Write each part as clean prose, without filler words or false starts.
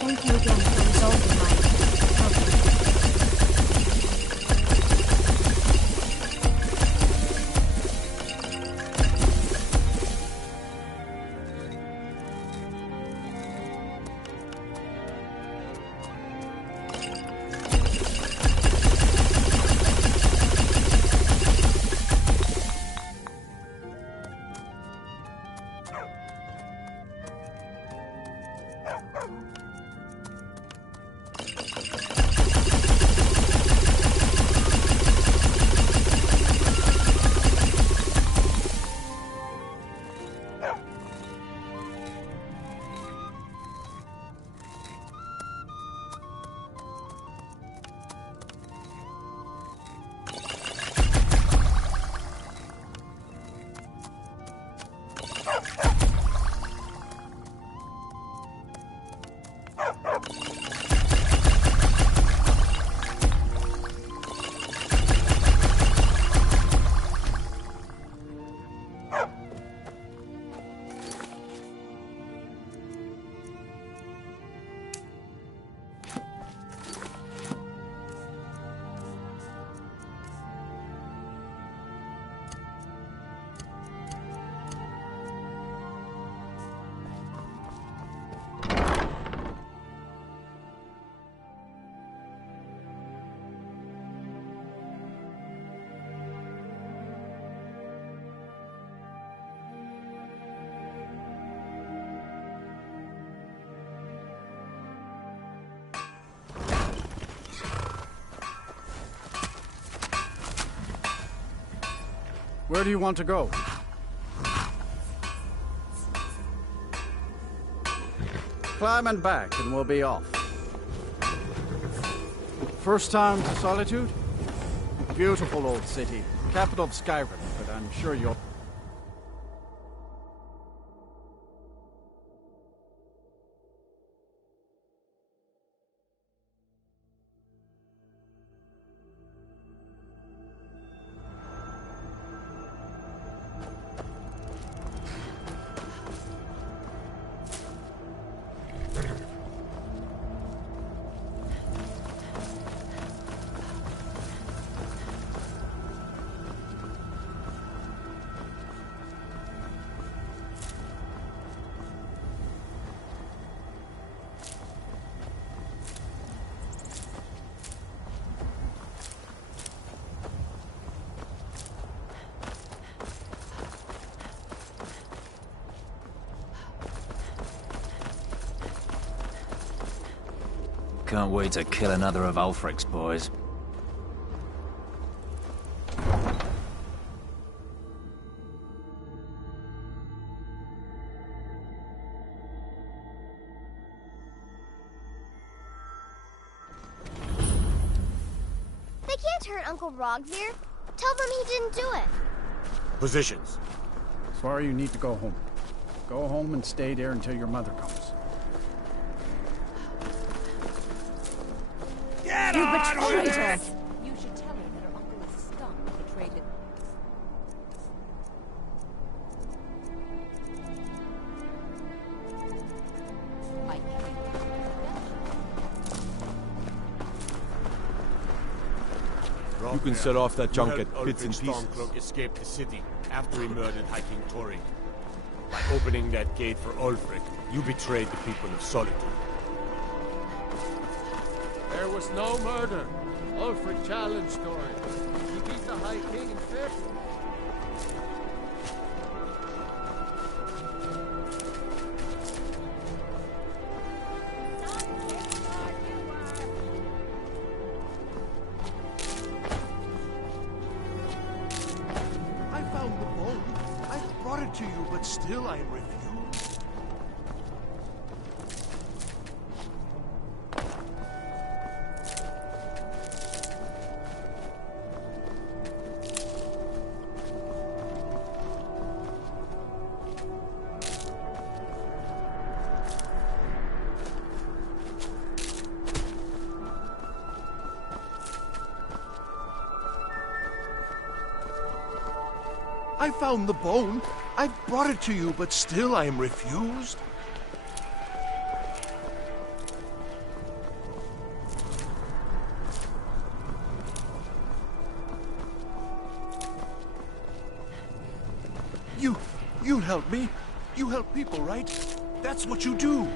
Thank you again for resolving my problem. Where do you want to go? Climb and back, and we'll be off. First time to Solitude? Beautiful old city. Capital of Skyrim, but I'm sure you'll... Can't wait to kill another of Ulfric's boys. They can't hurt Uncle Rogvir. Tell them he didn't do it. Positions. Sorry, you need to go home. Go home and stay there until your mother comes. Get You on betrayed with her! it! You should tell her that her uncle is stung and betrayed him. My king. You can set off that junk at bits and Ulfric's pieces. Stormcloak escaped the city after he murdered High King Tori. By opening that gate for Ulfric, you betrayed the people of Solitude. There was no murder. Ulfric challenged Tori. He beat the High King in fifth. I found the bone. I brought it to you, but still I am refused. You help me. You help people, right? That's what you do.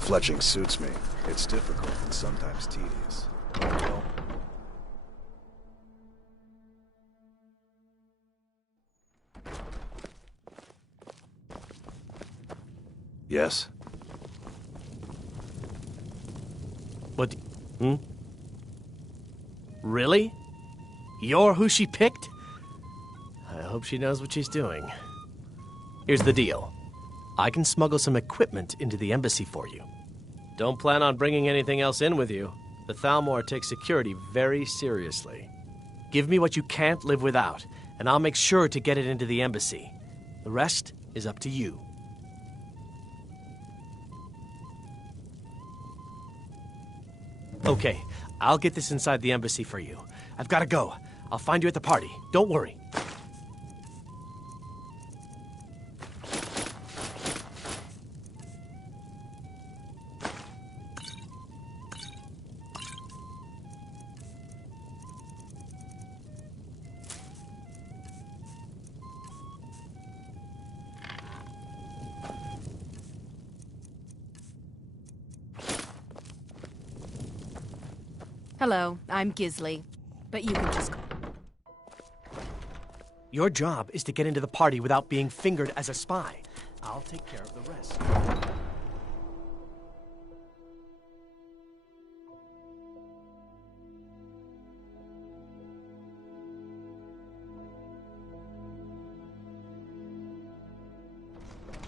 Fletching suits me. It's difficult and sometimes tedious. Well, yes? What? Really? You're who she picked? I hope she knows what she's doing. Here's the deal. I can smuggle some equipment into the embassy for you. Don't plan on bringing anything else in with you. The Thalmor takes security very seriously. Give me what you can't live without, and I'll make sure to get it into the embassy. The rest is up to you. Okay, I'll get this inside the embassy for you. I've got to go. I'll find you at the party. Don't worry. Hello, I'm Gisley. But you can just... Your job is to get into the party without being fingered as a spy. I'll take care of the rest.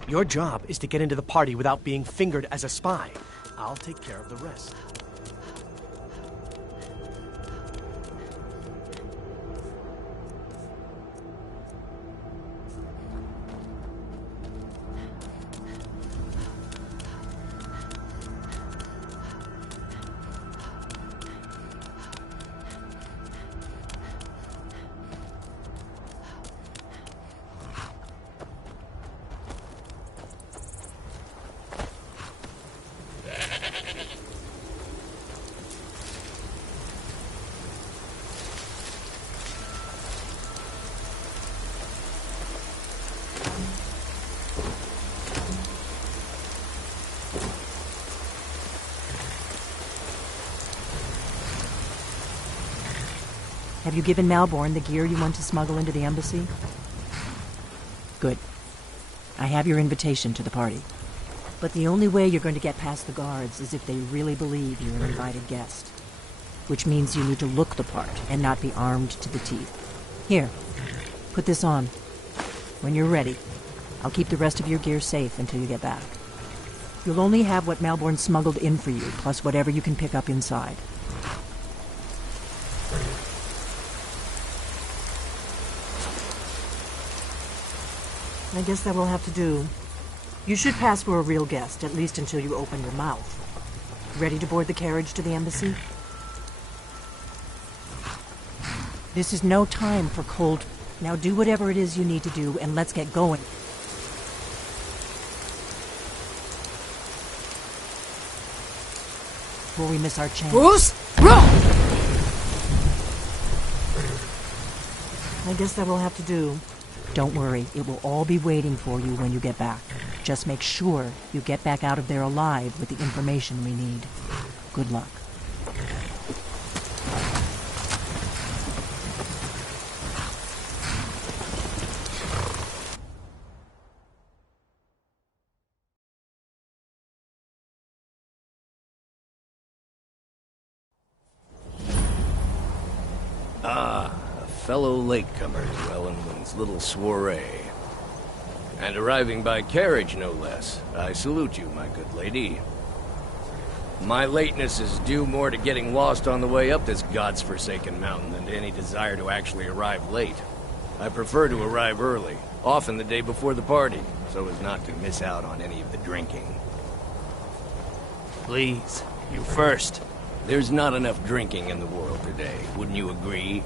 Your job is to get into the party without being fingered as a spy. I'll take care of the rest. Have you given Malborn the gear you want to smuggle into the embassy? Good. I have your invitation to the party. But the only way you're going to get past the guards is if they really believe you're an invited guest. Which means you need to look the part and not be armed to the teeth. Here, put this on. When you're ready, I'll keep the rest of your gear safe until you get back. You'll only have what Malborn smuggled in for you, plus whatever you can pick up inside. I guess that will have to do. You should pass for a real guest, at least until you open your mouth. Ready to board the carriage to the embassy? This is no time for cold. Now do whatever it is you need to do, and let's get going. before we miss our chance. Bruce! Run! I guess that will have to do. Don't worry, it will all be waiting for you when you get back. Just make sure you get back out of there alive with the information we need. Good luck. Fellow latecomers to Ellenwood's little soiree. And arriving by carriage, no less. I salute you, my good lady. My lateness is due more to getting lost on the way up this god's-forsaken mountain than to any desire to actually arrive late. I prefer to arrive early, often the day before the party, so as not to miss out on any of the drinking. Please, you first. There's not enough drinking in the world today, wouldn't you agree?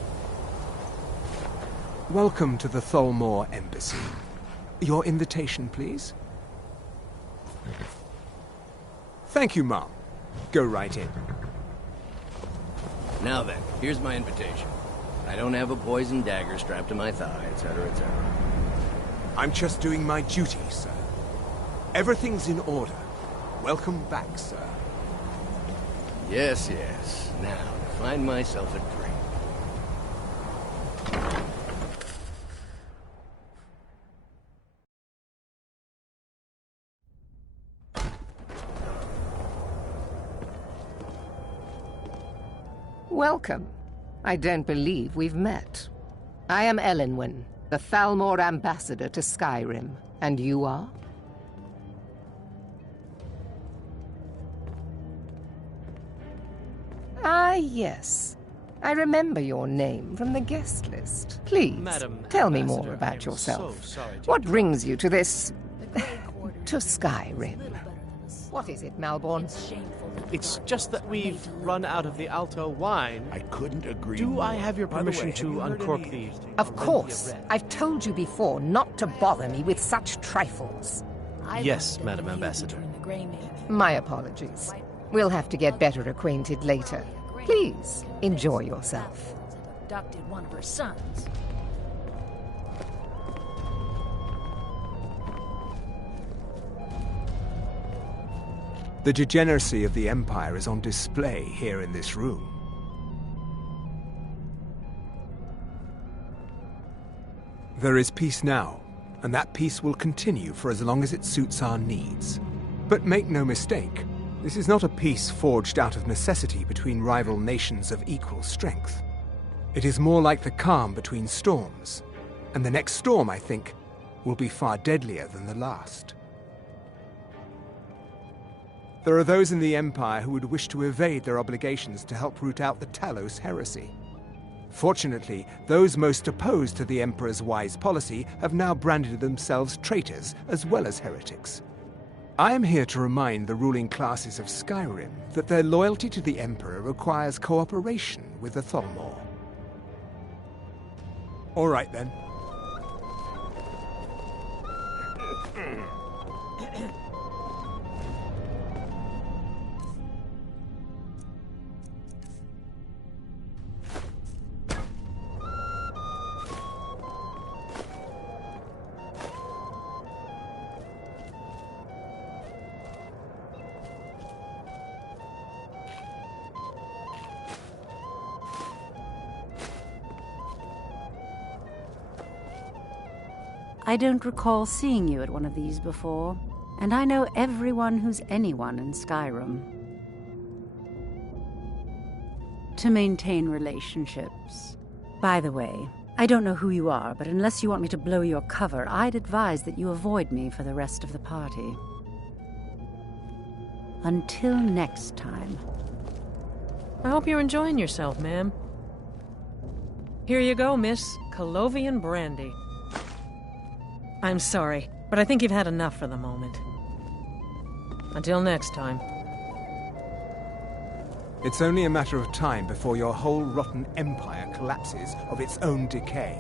Welcome to the Thalmor Embassy. Your invitation, please? Thank you, Mom. Go right in. Now then, here's my invitation. I don't have a poison dagger strapped to my thigh, etc., etc. I'm just doing my duty, sir. Everything's in order. Welcome back, sir. Yes, yes. Now, to find myself a drink. Welcome. I don't believe we've met. I am Elenwen, the Thalmor Ambassador to Skyrim. And you are? Ah, yes. I remember your name from the guest list. Please, tell me more about yourself. What brings you to this... to Skyrim? What is it, Malborn? It's just that we've run out of the Alto wine. I couldn't agree Do more. I have your permission to uncork the... Of course. I've told you before not to bother me with such trifles. Yes, Madam Ambassador. My apologies. We'll have to get better acquainted later. Please, enjoy yourself. Abducted one of her sons. The degeneracy of the Empire is on display here in this room. There is peace now, and that peace will continue for as long as it suits our needs. But make no mistake, this is not a peace forged out of necessity between rival nations of equal strength. It is more like the calm between storms, and the next storm, I think, will be far deadlier than the last. There are those in the Empire who would wish to evade their obligations to help root out the Talos heresy. Fortunately, those most opposed to the Emperor's wise policy have now branded themselves traitors as well as heretics. I am here to remind the ruling classes of Skyrim that their loyalty to the Emperor requires cooperation with the Thalmor. All right, then. I don't recall seeing you at one of these before, and I know everyone who's anyone in Skyrim. To maintain relationships. By the way, I don't know who you are, but unless you want me to blow your cover, I'd advise that you avoid me for the rest of the party. Until next time. I hope you're enjoying yourself, ma'am. Here you go, Miss Colovian Brandy. I'm sorry, but I think you've had enough for the moment. Until next time. It's only a matter of time before your whole rotten empire collapses of its own decay.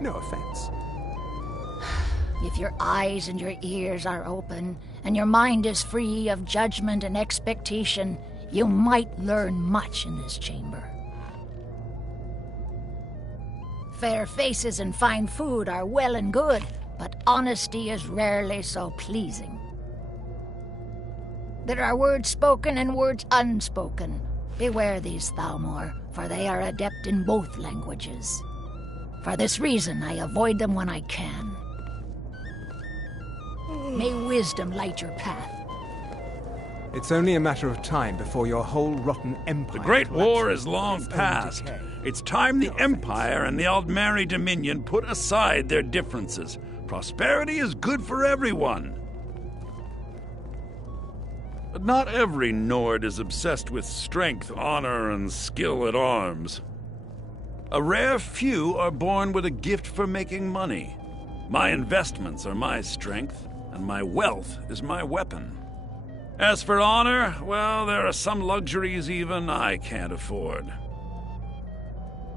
No offense. If your eyes and your ears are open, and your mind is free of judgment and expectation, You might learn much in this chamber. Fair faces and fine food are well and good, but honesty is rarely so pleasing. There are words spoken and words unspoken. Beware these, Thalmor, for they are adept in both languages. For this reason, I avoid them when I can. May wisdom light your path. It's only a matter of time before your whole rotten empire... The Great War is long past. It's time the Empire and the Aldmeri Dominion put aside their differences. Prosperity is good for everyone. But not every Nord is obsessed with strength, honor, and skill at arms. A rare few are born with a gift for making money. My investments are my strength, and my wealth is my weapon. As for honor, well, there are some luxuries even I can't afford.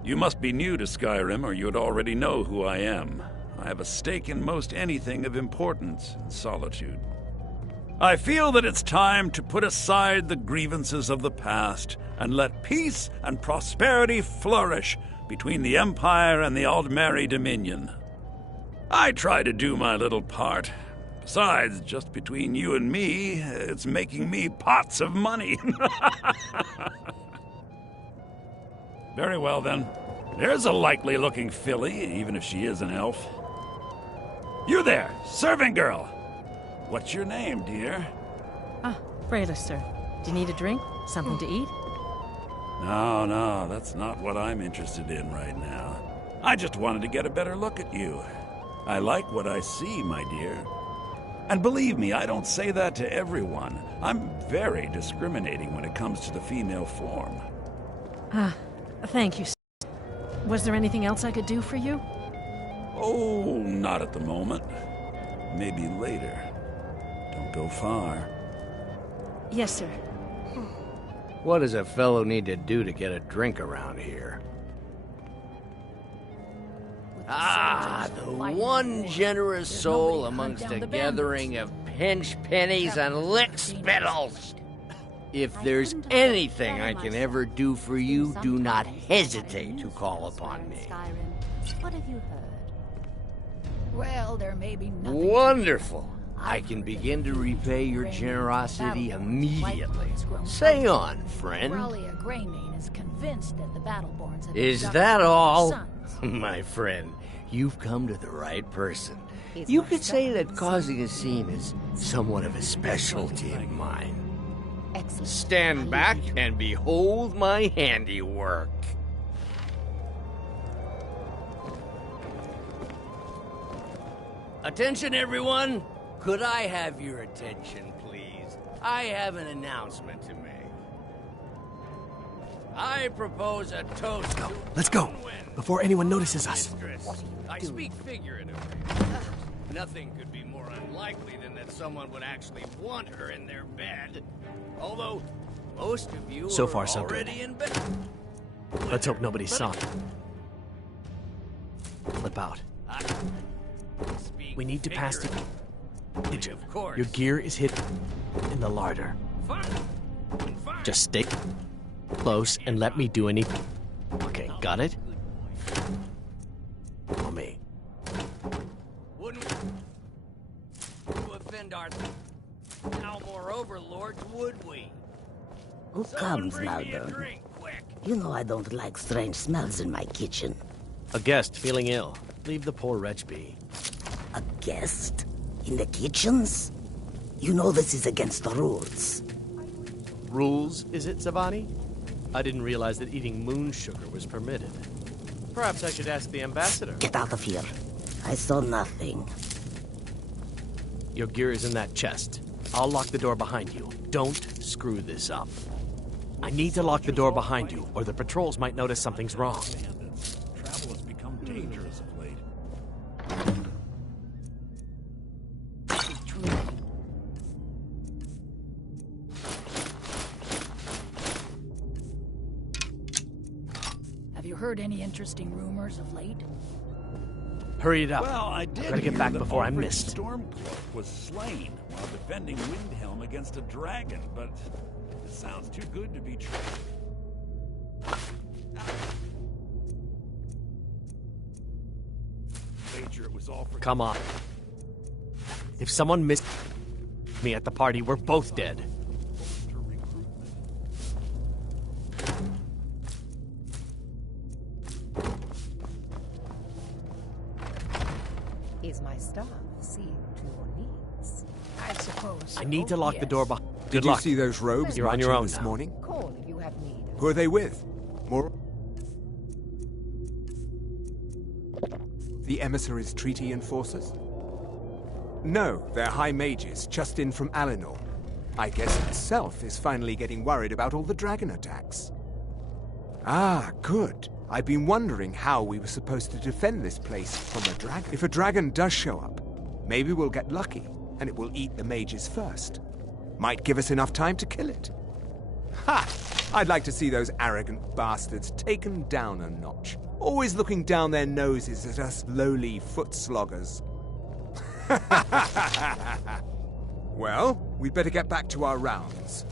You must be new to Skyrim, or you'd already know who I am. I have a stake in most anything of importance in Solitude. I feel that it's time to put aside the grievances of the past and let peace and prosperity flourish between the Empire and the Aldmeri Dominion. I try to do my little part. Besides, just between you and me, it's making me pots of money. Very well, then. There's a likely-looking filly, even if she is an elf. You there, serving girl! What's your name, dear? Ah, Brayless, sir. Do you need a drink? Something to eat? No, that's not what I'm interested in right now. I just wanted to get a better look at you. I like what I see, my dear. And believe me, I don't say that to everyone. I'm very discriminating when it comes to the female form. Ah, thank you, sir. Was there anything else I could do for you? Oh, not at the moment. Maybe later. Don't go far. Yes, sir. What does a fellow need to do to get a drink around here? Ah, the one generous soul amongst a gathering of pinch pennies and lick spittles. If there's anything I can ever do for you, do not hesitate to call upon me. What have you heard? Well, there may be nothing. Wonderful. I can begin to repay your generosity immediately. Say on, friend. Ralia Greymane is convinced that the Battleborns have Is abducted that all? sons. My friend, you've come to the right person. You could say that causing a scene is somewhat of a specialty of mine. Stand back and behold my handiwork. Attention, everyone! Could I have your attention, please? I have an announcement to make. I propose a toast. No, let's go, before anyone notices us. I speak figuratively. Nothing could be more unlikely than that someone would actually want her in their bed. Although, most of you So are far, so already good. in bed. Let's hope nobody saw it. Flip out. We need to pass the... Ninja, your gear is hidden in the larder. Just stay close and let me do anything. Okay, got it? Follow me. Wouldn't to offend our Thalmor overlords, would we? Who comes, Malvern? You know I don't like strange smells in my kitchen. A guest feeling ill. Leave the poor wretch be. A guest? In the kitchens? You know this is against the rules. Rules, is it, Savani? I didn't realize that eating moon sugar was permitted. Perhaps I should ask the ambassador. Get out of here. I saw nothing. Your gear is in that chest. I'll lock the door behind you. Don't screw this up. I need to lock the door behind you, or the patrols might notice something's wrong. Travel has become dangerous of late. Have you heard any interesting rumors of late? Hurry it up. Well, I did Gotta get hear back that before I Ulfric missed. Stormcloak was slain while defending Windhelm against a dragon, but This sounds too good to be true. Wager it was all for... Come on. If someone missed me at the party, we're both dead. Is my staff seeing to your needs? I suppose. I need to lock the door behind. Did you see those robes You're on your own this now. morning? Call if you have need. Who are they with? More? The emissaries' treaty enforcers? No, they're high mages, just in from Alinor. I guess itself is finally getting worried about all the dragon attacks. Ah, good. I've been wondering how we were supposed to defend this place from a dragon. If a dragon does show up, maybe we'll get lucky, and it will eat the mages first. Might give us enough time to kill it. Ha! I'd like to see those arrogant bastards taken down a notch. Always looking down their noses at us lowly foot sloggers. Well, we'd better get back to our rounds.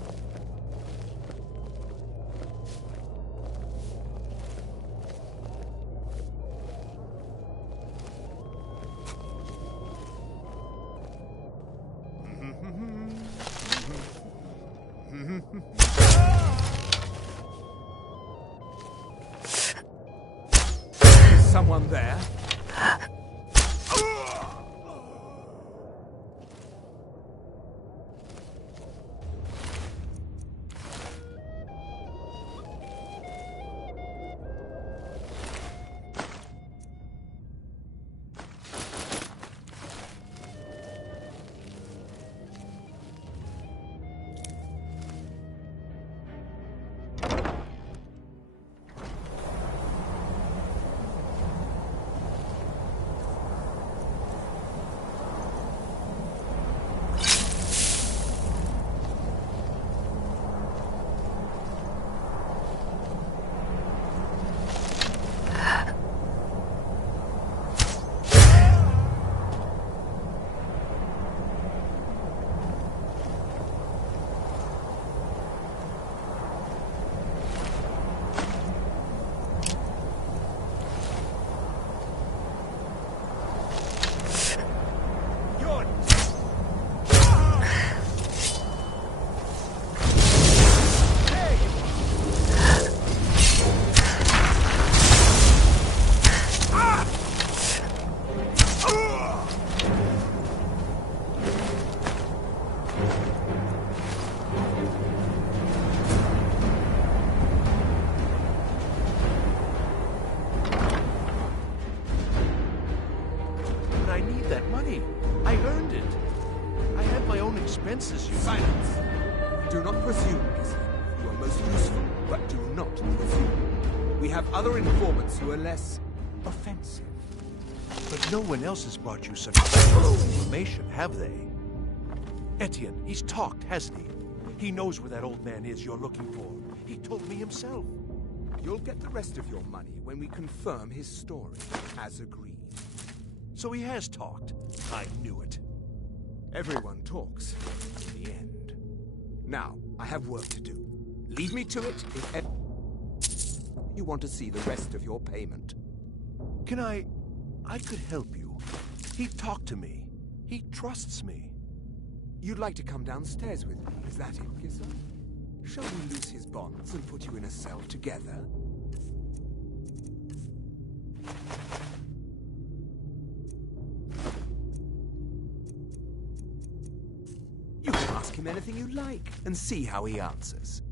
Is someone there? expenses you... Silence! Do not presume, Izzy. You are most useful, but do not presume. We have other informants who are less offensive. But no one else has brought you such valuable information, have they? Etienne, he's talked, hasn't he? He knows where that old man is you're looking for. He told me himself. You'll get the rest of your money when we confirm his story, as agreed. So he has talked. I knew it. Everyone talks in the end. Now, I have work to do. Leave me to it if ever you want to see the rest of your payment. Can I could help you. He talked to me. He trusts me. You'd like to come downstairs with me, is that it, Gizzer? Shall we loose his bonds and put you in a cell together? You can ask him anything you like and see how he answers.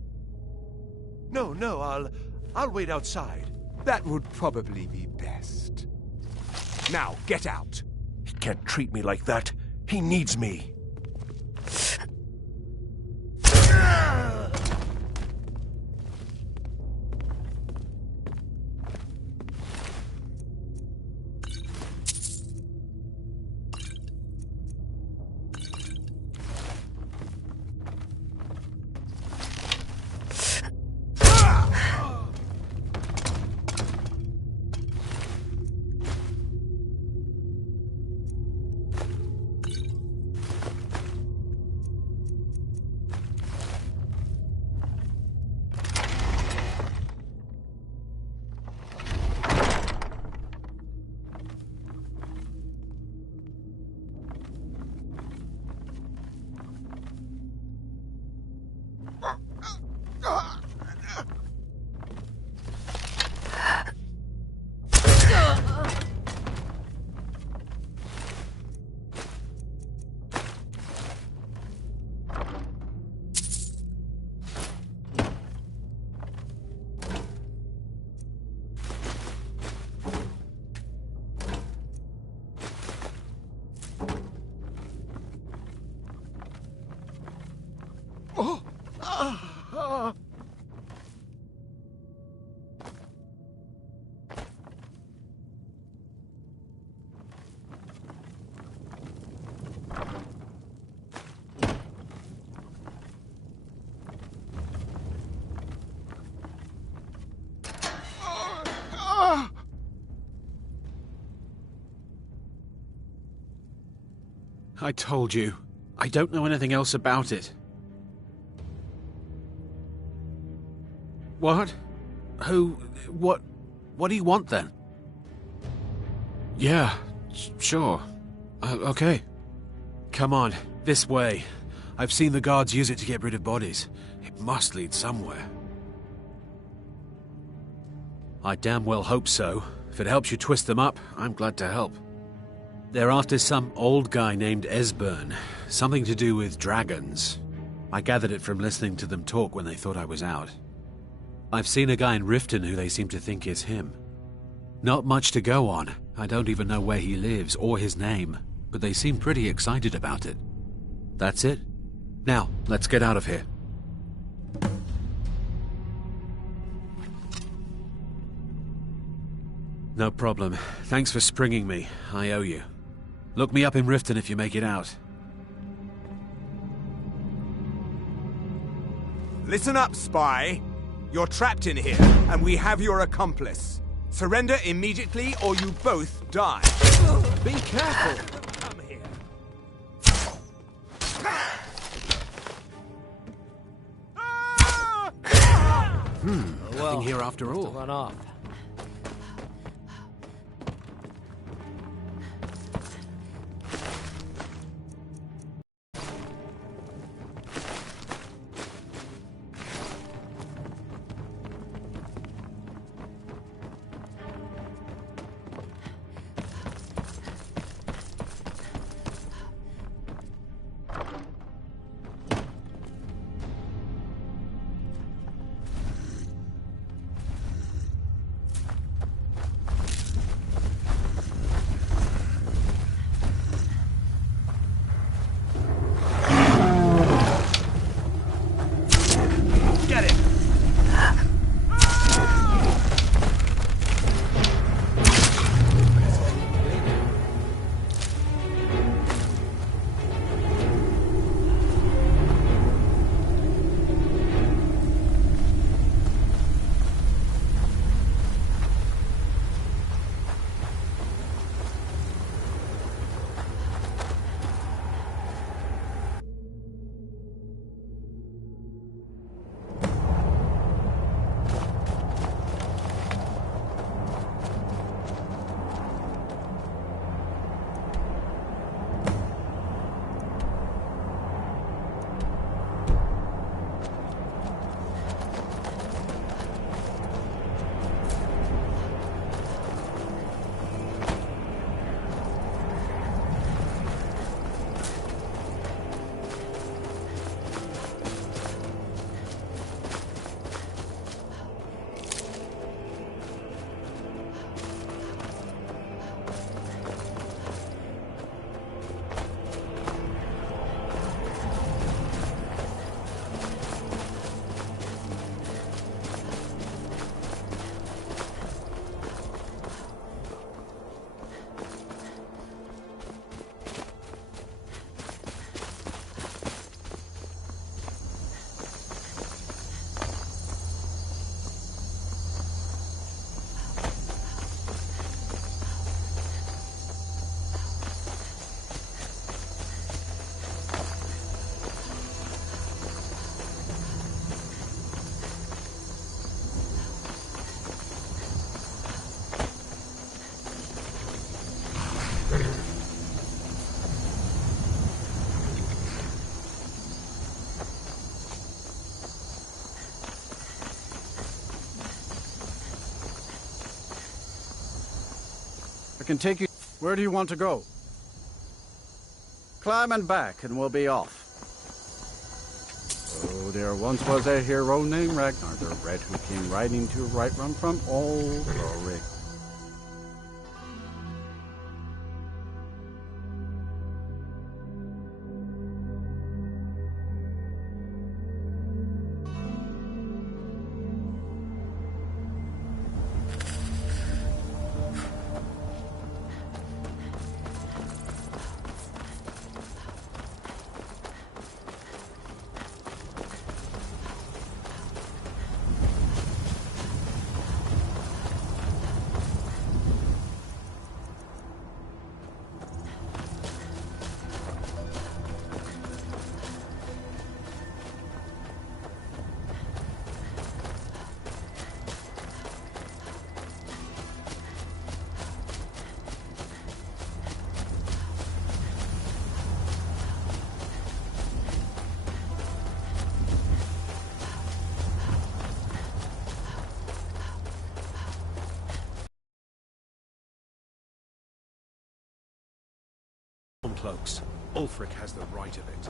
No, I'll wait outside. That would probably be best. Now, get out. He can't treat me like that. He needs me. I told you. I don't know anything else about it. What? Who? What do you want then? Yeah, sure. Okay. Come on, this way. I've seen the guards use it to get rid of bodies. It must lead somewhere. I damn well hope so. If it helps you twist them up, I'm glad to help. They're after some old guy named Esbern. Something to do with dragons. I gathered it from listening to them talk when they thought I was out. I've seen a guy in Riften who they seem to think is him. Not much to go on. I don't even know where he lives or his name, but they seem pretty excited about it. That's it. Now, let's get out of here. No problem. Thanks for springing me. I owe you. Look me up in Riften if you make it out. Listen up, spy. You're trapped in here, and we have your accomplice. Surrender immediately, or you both die. Be careful! Come here. Nothing here after all. Run off. I can take you... Where do you want to go? Climb and back, and we'll be off. Oh, there once was a hero named Ragnar the Red who came riding to right run from old glory. cloaks. Ulfric has the right of it.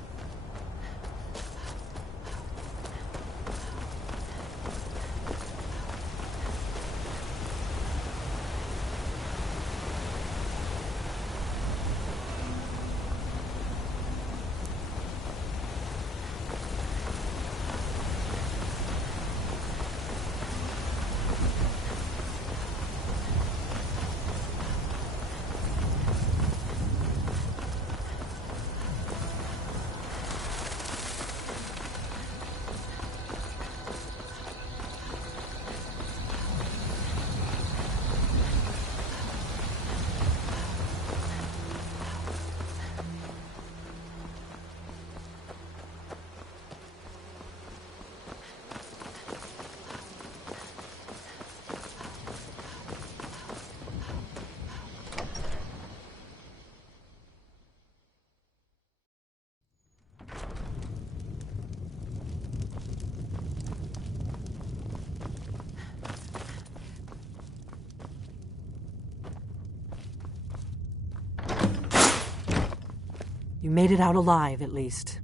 You made it out alive, at least.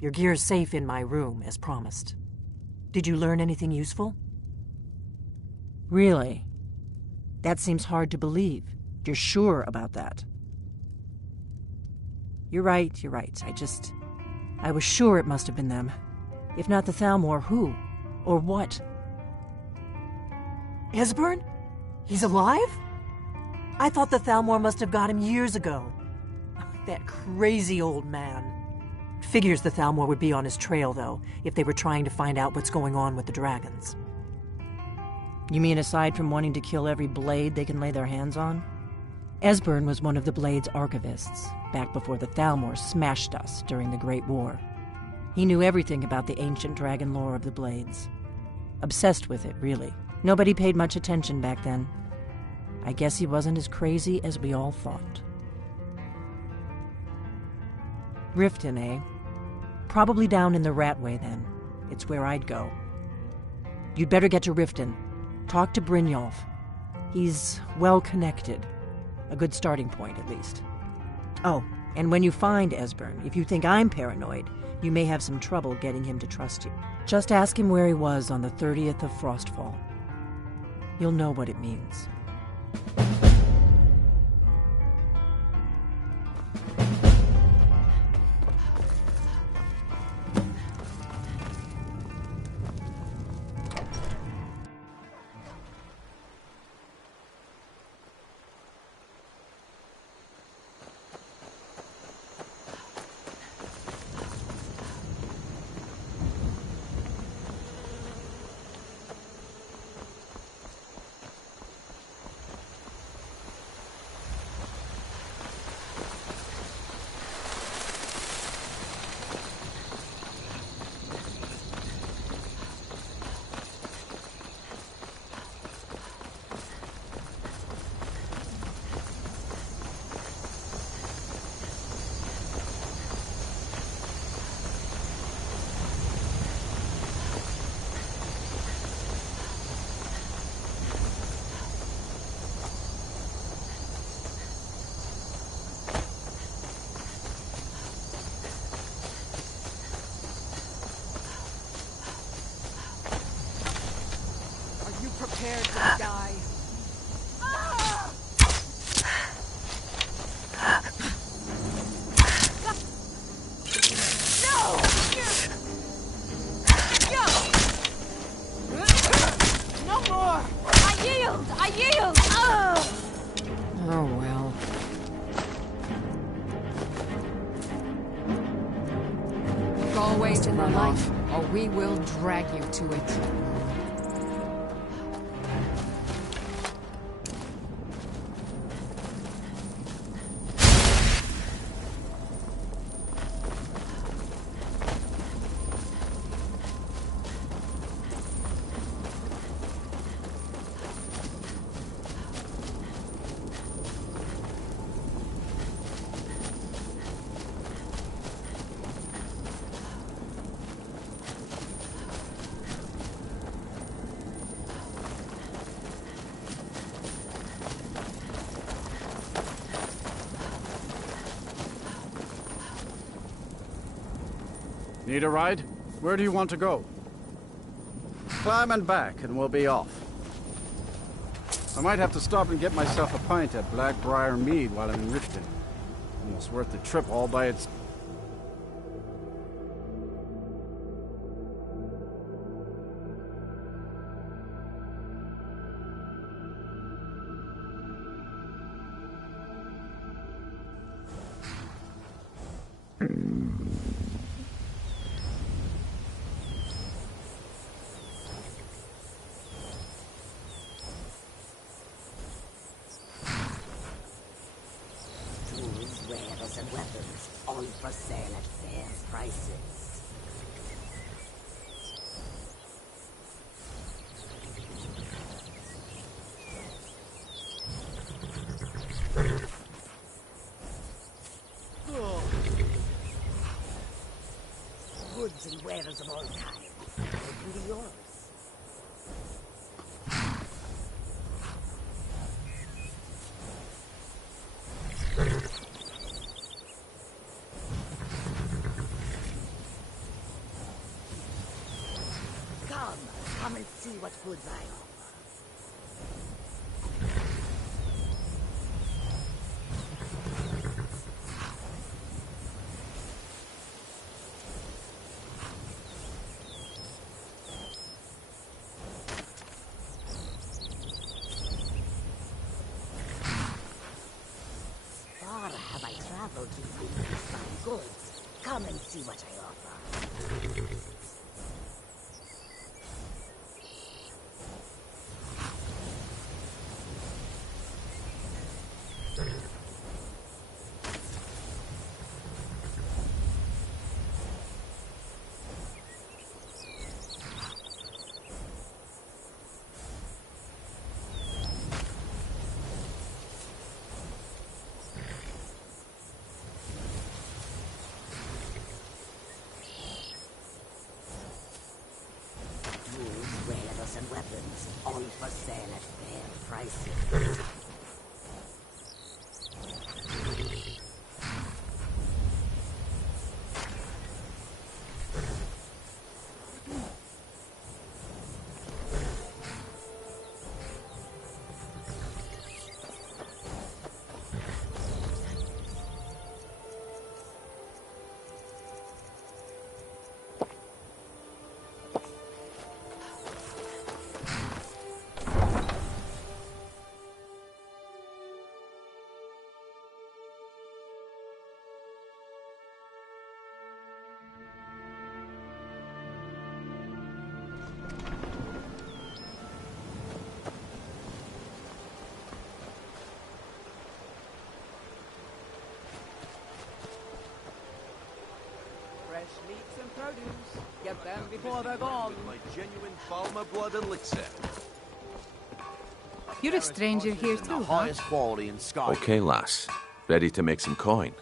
Your gear's safe in my room, as promised. Did you learn anything useful? Really? That seems hard to believe. You're sure about that? You're right. I was sure it must have been them. If not the Thalmor, who? Or what? Esbern? He's alive? I thought the Thalmor must have got him years ago. That crazy old man. Figures the Thalmor would be on his trail, though, if they were trying to find out what's going on with the dragons. You mean aside from wanting to kill every blade they can lay their hands on? Esbern was one of the Blade's archivists, back before the Thalmor smashed us during the Great War. He knew everything about the ancient dragon lore of the Blades. Obsessed with it, really. Nobody paid much attention back then. I guess he wasn't as crazy as we all thought. Riften, eh? Probably down in the Ratway, then. It's where I'd go. You'd better get to Riften. Talk to Brynjolf. He's well-connected. A good starting point, at least. Oh, and when you find Esbern, if you think I'm paranoid, you may have some trouble getting him to trust you. Just ask him where he was on the 30th of Frostfall. You'll know what it means. Prepared to die. No more! I yield! Oh, well. Go away to her life, or we will drag you to it. Need a ride? Where do you want to go? Climb and back, and we'll be off. I might have to stop and get myself a pint at Blackbriar Mead while I'm in Riften. Almost worth the trip all by its... And weapons, all for sale at fair prices. Goods and wares of all kinds. They can be yours. Come and see what goods I offer. Far have I traveled to bring these fine goods. Come and see what I offer. And weapons, all for sale at fair prices. Fresh meats and produce. Get them before they're gone. My genuine Thalmor blood elixir. You're a stranger here too, huh? Highest quality in Skyrim. Okay, lass. Ready to make some coin?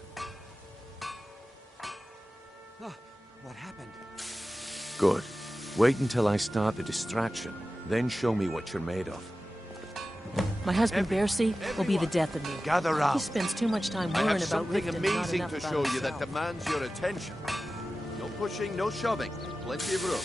What happened? Good. Wait until I start the distraction, then show me what you're made of. My husband, Bercy, will be the death of me. Gather round. He spends too much time I worrying have about something Riften and not amazing enough to about show you himself. that demands your attention. No pushing, no shoving. Plenty of room.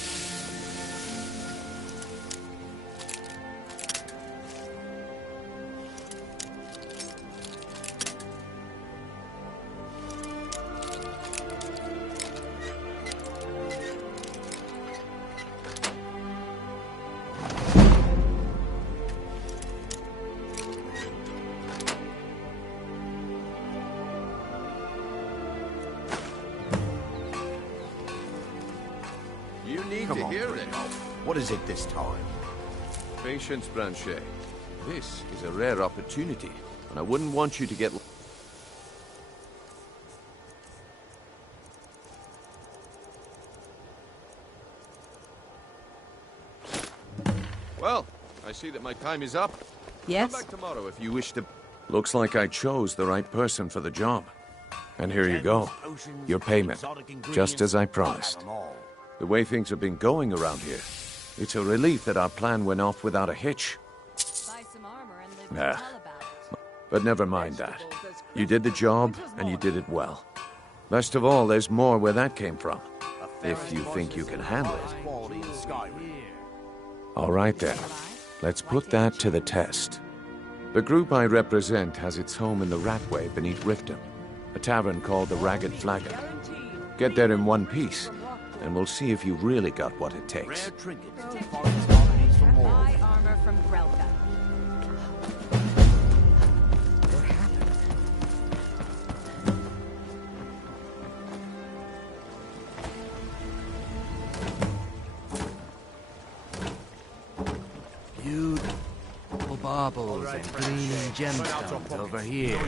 You need Come to on, hear Bruno. it. What is it this time? Patience, Blanchet. This is a rare opportunity, and I wouldn't want you to get... Well, I see that my time is up. Yes? Come back tomorrow if you wish to... Looks like I chose the right person for the job. And here you go. Your payment, just as I promised. The way things have been going around here, it's a relief that our plan went off without a hitch. Nah. But never mind that. You did the job, and you did it well. Best of all, there's more where that came from. if you think you can handle it. All right then, let's put that to the test. The group I represent has its home in the Ratway beneath Riften, a tavern called the Ragged Flagon. Get there in one piece, and we'll see if you really got what it takes. Buy armor from Grelka. Beautiful baubles and gleaming gemstones over here.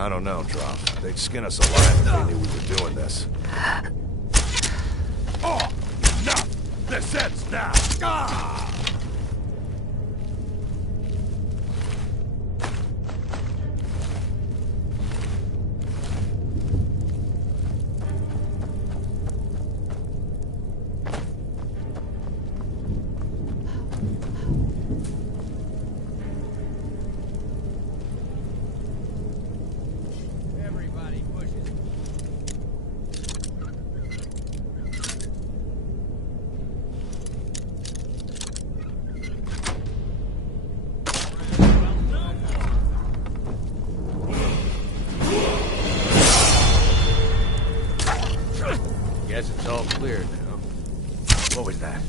I don't know, Drop. They'd skin us alive if they knew we were doing this. Oh! Enough! This ends now! Ah! Guess it's all clear now. What was that?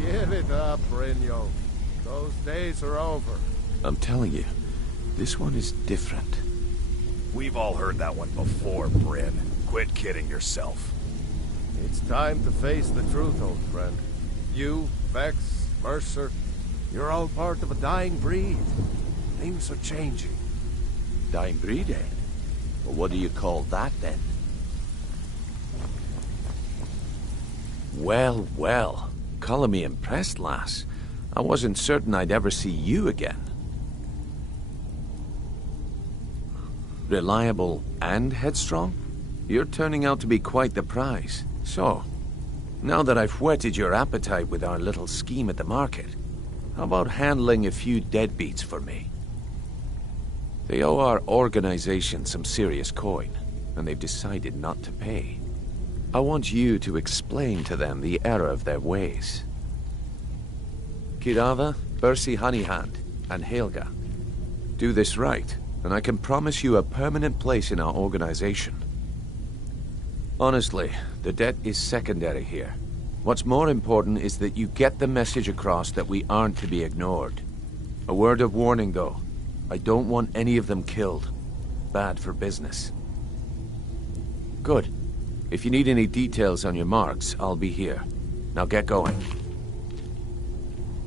Give it up, Brynjo. Those days are over. I'm telling you, this one is different. We've all heard that one before, Bryn. Quit kidding yourself. It's time to face the truth, old friend. You, Vex, Mercer, you're all part of a dying breed. Things are changing. Dying breed, eh? Well, what do you call that, then? Well, well. Call me impressed, lass. I wasn't certain I'd ever see you again. Reliable and headstrong? You're turning out to be quite the prize. So, now that I've whetted your appetite with our little scheme at the market, how about handling a few deadbeats for me? They owe our organization some serious coin, and they've decided not to pay. I want you to explain to them the error of their ways. Kirava, Bersi Honeyhand, and Helga. Do this right, and I can promise you a permanent place in our organization. Honestly, the debt is secondary here. What's more important is that you get the message across that we aren't to be ignored. A word of warning, though. I don't want any of them killed. Bad for business. Good. If you need any details on your marks, I'll be here. Now get going.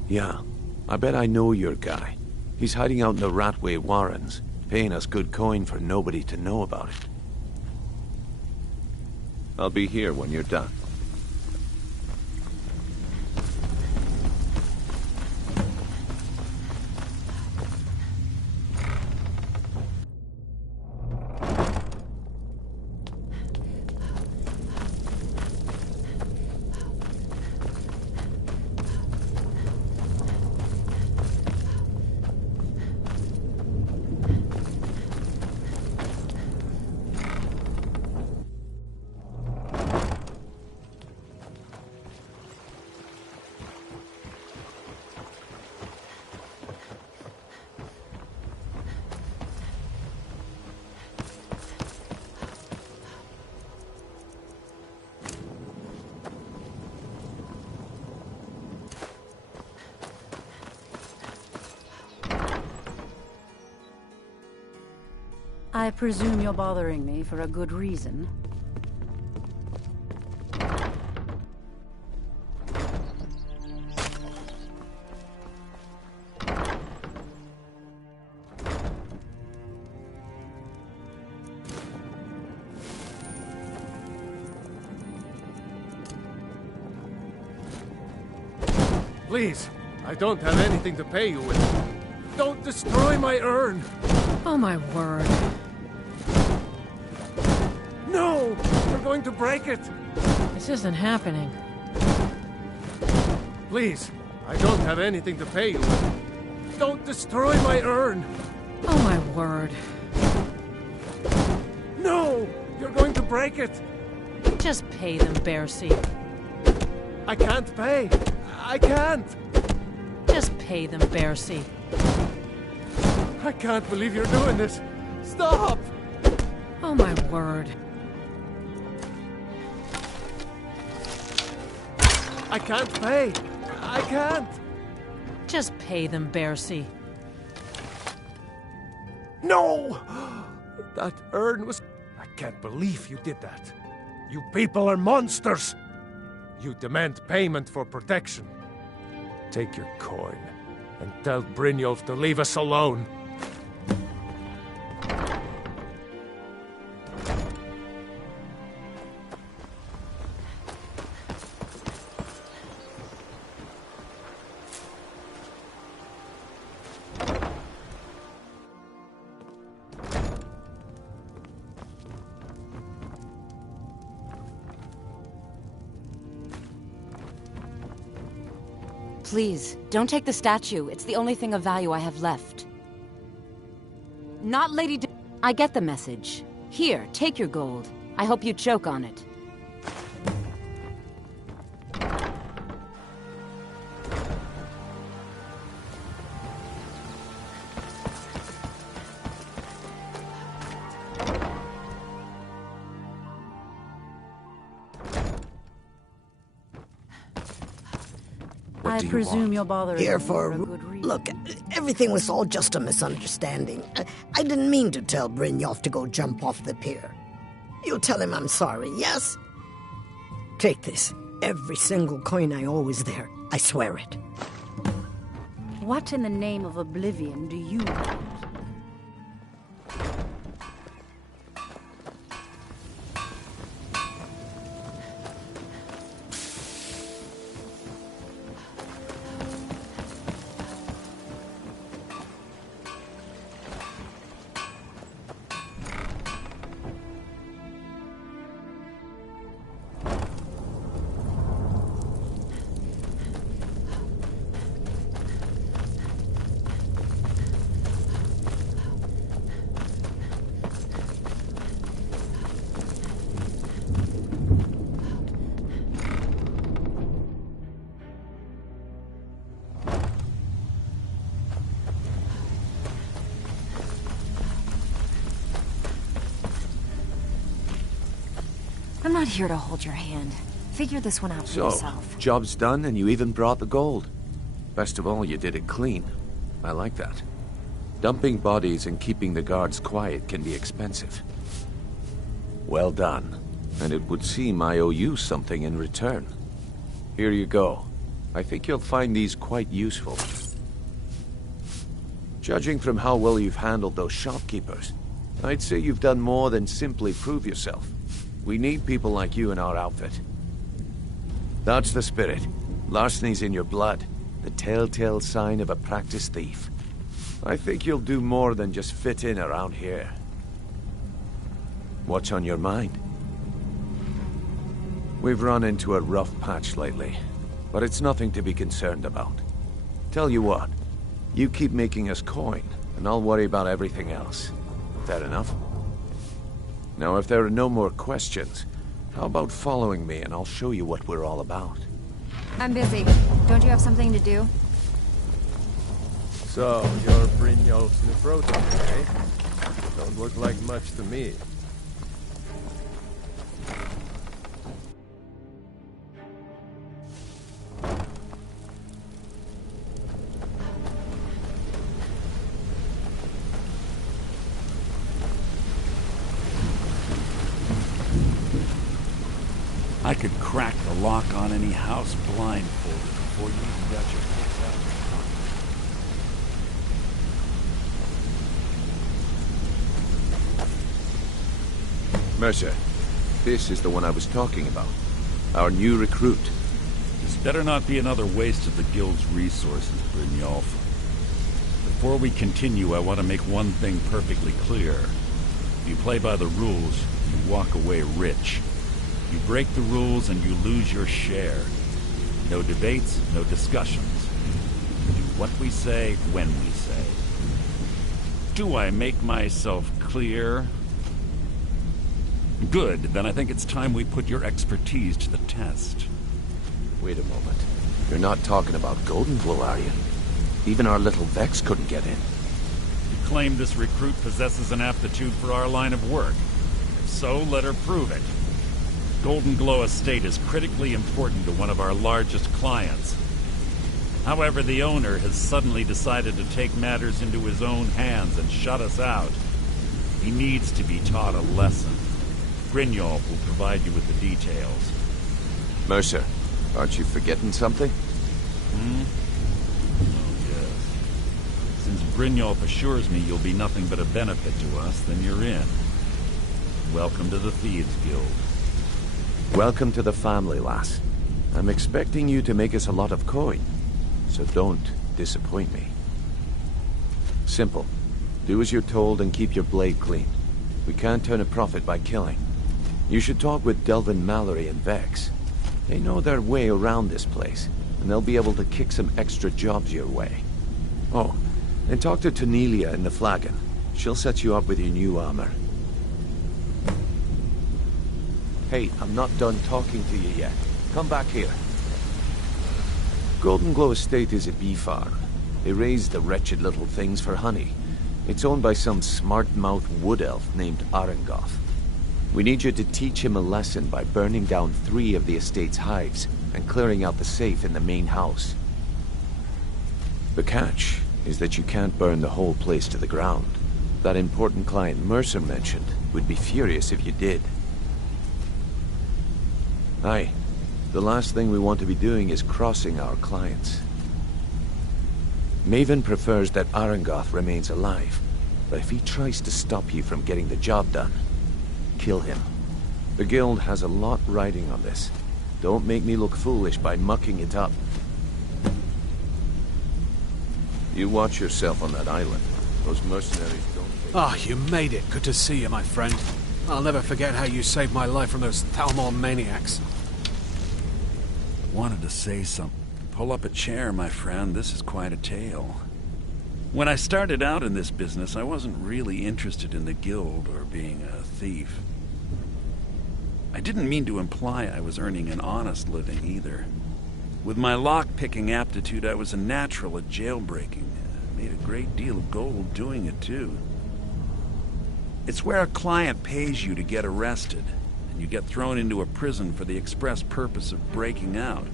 Yeah, I bet I know your guy. He's hiding out in the Ratway Warrens, paying us good coin for nobody to know about it. I'll be here when you're done. I presume you're bothering me for a good reason. Please, I don't have anything to pay you with. Don't destroy my urn! Oh my word. No! You're going to break it! This isn't happening. Please, I don't have anything to pay you with. Don't destroy my urn! Oh my word. No! You're going to break it! Just pay them, Bearsea. I can't pay! I can't! Just pay them, Bearsea. I can't believe you're doing this! Stop! Oh my word. I can't pay! I can't! Just pay them, Bearsea. No! That urn was... I can't believe you did that. You people are monsters! You demand payment for protection. Take your coin and tell Brynjolf to leave us alone. Please, don't take the statue. It's the only thing of value I have left. Not Lady D— I get the message. Here, take your gold. I hope you choke on it. I presume you're bothering Here me for a good reason. Look, everything was all just a misunderstanding. I didn't mean to tell Brynjolf to go jump off the pier. You'll tell him I'm sorry, yes? Take this. Every single coin I owe is there. I swear it. What in the name of oblivion do you want? I'm not here to hold your hand. Figure this one out for So, yourself. job's done and you even brought the gold. Best of all, you did it clean. I like that. Dumping bodies and keeping the guards quiet can be expensive. Well done. And it would seem I owe you something in return. Here you go. I think you'll find these quite useful. Judging from how well you've handled those shopkeepers, I'd say you've done more than simply prove yourself. We need people like you in our outfit. That's the spirit. Larceny's in your blood. The telltale sign of a practiced thief. I think you'll do more than just fit in around here. What's on your mind? We've run into a rough patch lately, but it's nothing to be concerned about. Tell you what, you keep making us coin, and I'll worry about everything else. Fair enough? Now, if there are no more questions, how about following me and I'll show you what we're all about? I'm busy. Don't you have something to do? So, you're Brynjolf's new protege, eh? Don't look like much to me. I could crack the lock on any house blindfolded before you even got your kicks out of the trunk. Mercer, this is the one I was talking about. Our new recruit. This better not be another waste of the Guild's resources, Brynjolf. Before we continue, I want to make one thing perfectly clear. If you play by the rules, you walk away rich. You break the rules and you lose your share. No debates, no discussions. Do what we say, when we say. Do I make myself clear? Good, then I think it's time we put your expertise to the test. Wait a moment. You're not talking about Golden Glow, are you? Even our little Vex couldn't get in. You claim this recruit possesses an aptitude for our line of work. If so, let her prove it. Golden Glow Estate is critically important to one of our largest clients. However, the owner has suddenly decided to take matters into his own hands and shut us out. He needs to be taught a lesson. Brynjolf will provide you with the details. Mercer, aren't you forgetting something? Oh, yes. Since Brynjolf assures me you'll be nothing but a benefit to us, then you're in. Welcome to the Thieves Guild. Welcome to the family, lass. I'm expecting you to make us a lot of coin, so don't disappoint me. Simple. Do as you're told and keep your blade clean. We can't turn a profit by killing. You should talk with Delvin Mallory and Vex. They know their way around this place, and they'll be able to kick some extra jobs your way. Oh, and talk to Tanelia in the Flagon. She'll set you up with your new armor. Hey, I'm not done talking to you yet. Come back here. Golden Glow Estate is a bee farm. They raise the wretched little things for honey. It's owned by some smart-mouthed wood elf named Arengoth. We need you to teach him a lesson by burning down 3 of the estate's hives and clearing out the safe in the main house. The catch is that you can't burn the whole place to the ground. That important client Mercer mentioned would be furious if you did. Aye. The last thing we want to be doing is crossing our clients. Maven prefers that Arengoth remains alive, but if he tries to stop you from getting the job done, kill him. The Guild has a lot riding on this. Don't make me look foolish by mucking it up. You watch yourself on that island. Those mercenaries don't... Ah, you made it. Good to see you, my friend. I'll never forget how you saved my life from those Thalmor maniacs. Wanted to say something. Pull up a chair, my friend. This is quite a tale. When I started out in this business, I wasn't really interested in the Guild or being a thief. I didn't mean to imply I was earning an honest living either. With my lock-picking aptitude, I was a natural at jailbreaking. I made a great deal of gold doing it, too. It's where a client pays you to get arrested, and you get thrown into a prison for the express purpose of breaking out.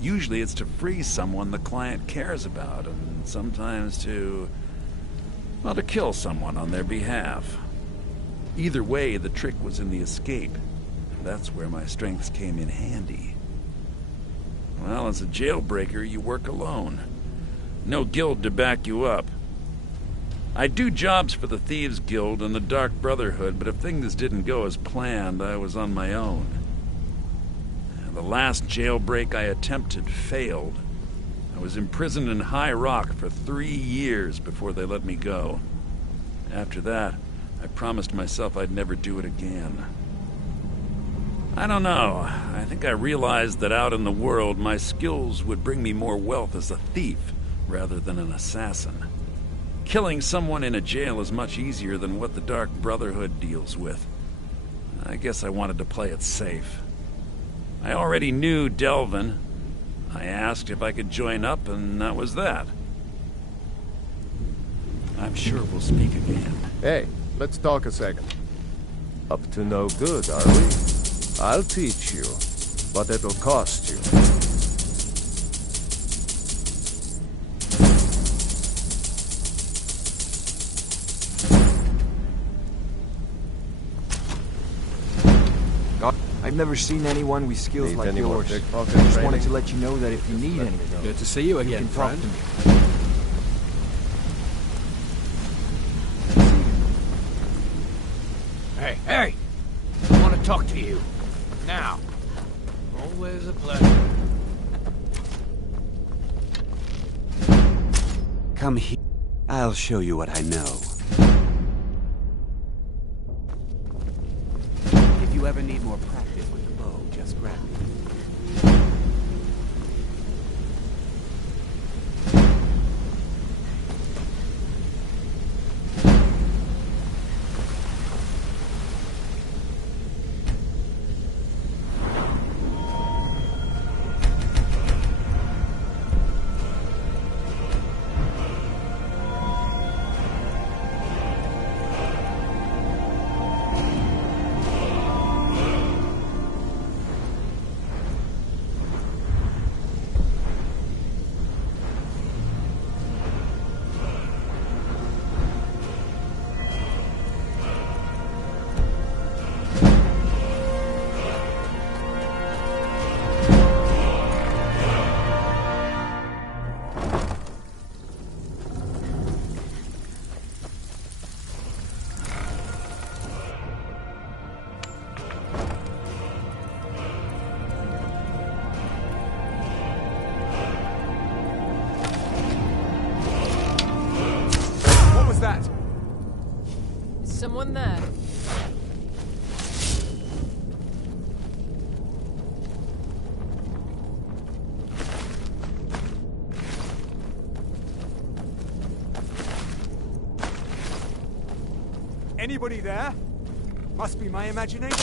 Usually it's to free someone the client cares about, and sometimes to kill someone on their behalf. Either way, the trick was in the escape. That's where my strengths came in handy. Well, as a jailbreaker, you work alone. No guild to back you up. I do jobs for the Thieves Guild and the Dark Brotherhood, but if things didn't go as planned, I was on my own. The last jailbreak I attempted failed. I was imprisoned in High Rock for 3 years before they let me go. After that, I promised myself I'd never do it again. I don't know. I think I realized that out in the world, my skills would bring me more wealth as a thief rather than an assassin. Killing someone in a jail is much easier than what the Dark Brotherhood deals with. I guess I wanted to play it safe. I already knew Delvin. I asked if I could join up, and that was that. I'm sure we'll speak again. Hey, let's talk a second. Up to no good, are we? I'll teach you, but it'll cost you. I've never seen anyone with skills Need like any more yours. pickpocket Just training? wanted to let you know that if you need anything, Good to see you again, can talk friend. to me. Hey, hey! I want to talk to you. Now. Always a pleasure. Come here. I'll show you what I know. If you ever need more practice with the bow, just grab me. That? Is someone there? Anybody there? Must be my imagination.